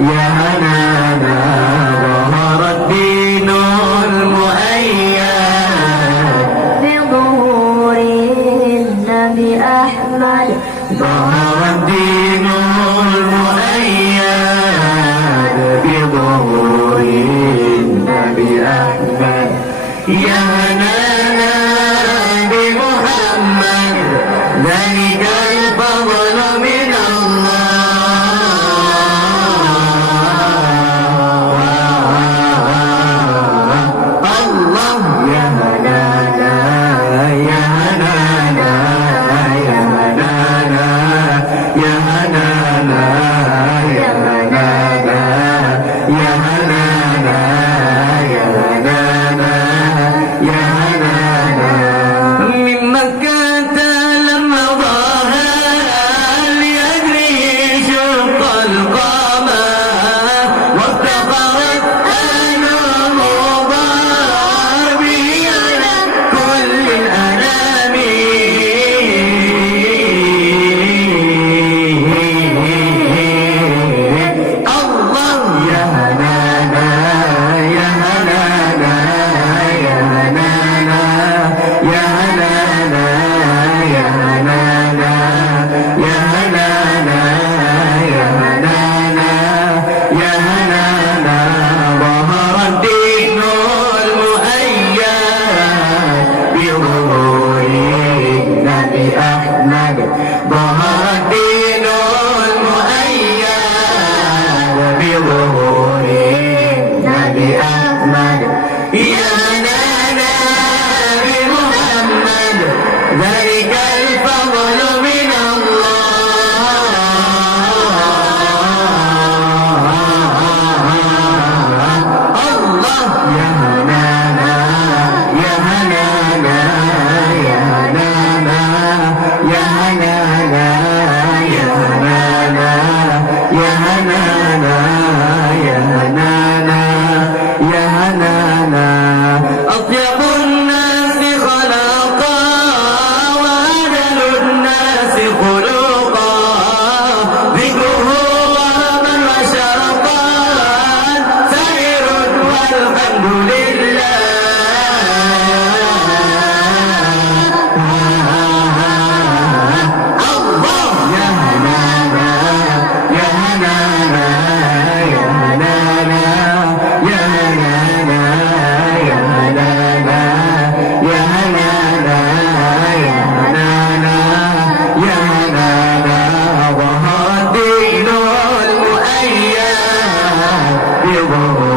يا هنانا ظهر الدين المؤيد بظهور النبي أحمد ظهر الدين المؤيد بظهور النبي أحمد يا هنانا بمحمد ذلك الفضل من الله يا هنانا يا هنانا يا هنانا يا هنانا يا هنانا يا هنانا يا هنانا يا هنانا من مكة لما ظهر لأجله شق القمر وافتقرت أهل المضار به على كل الأنام الله يا هنانا يا هنانا يا هنانا يا هنانا يا هنانا يا هنانا يا هنانا يا هنانا ظهر الدين المؤيد بظهور النبي أحمد ظهر الدين المؤيد بظهور النبي أحمد يا هنانا بمحمد ذلك الفضل من الله يا هنانا يا هنانا يا هنانا يا هنانا يا هنانا يا هنانا يا هنانا يا هنانا أطيب الناس خلقا وأجل الناس خلقا ذكره ضربا وشرقا سائر والحمد لله الله يا هنانا يا هنانا يا هنانا يا هنانا يا هنانا يا هنانا يا هنانا يا هنانا ظهر الدين المؤيد بظهور